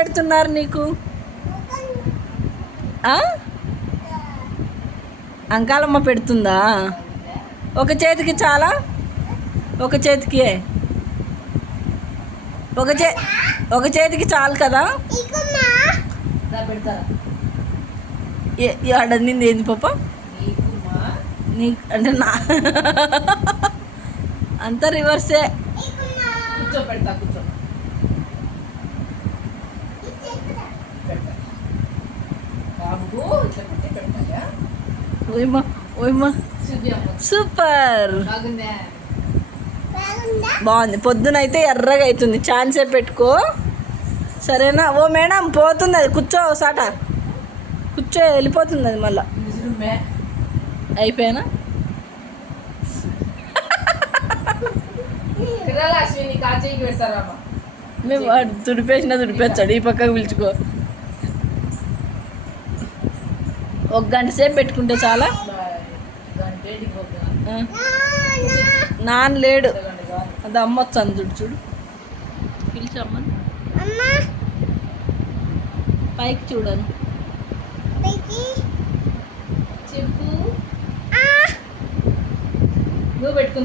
పెడుతున్నారు నీకు? అంకాలమ్మ పెడుతుందా? ఒక చేతికి చాలా? ఒక చేతికి? ఒక చే ఒక చేతికి చాలు కదా? దా ఏంది పాప? నీకు నీ అంటే నా. అంతా రివర్సే. కూర్చో పెడతా కూర్చో. ఓయమ్మా ఓయమ్మా సూపర్. బాగుందా. బాగుంది పొద్దునైతే ఎర్రగా అవుతుంది ఛాన్సే పెట్టుకో. సరేనా? ఓ మేడం పోతుంది అది. కూర్చో సాట. కూర్చో వెళ్ళిపోతుంది అది మళ్ళీ. అయిపోయినా? మేము తుడిపేసినా తుడిపేస్తాడు ఈ పక్కకు పిలుచుకో. ఒక గంట సేపు పెట్టుకుంటే చాలా. నాన్న లేడు. అది అమ్మ వచ్చాను చూడు చూడు. పిలిచమ్మని పైకి చూడను. చెప్పు. నువ్వు పెట్టుకుంది.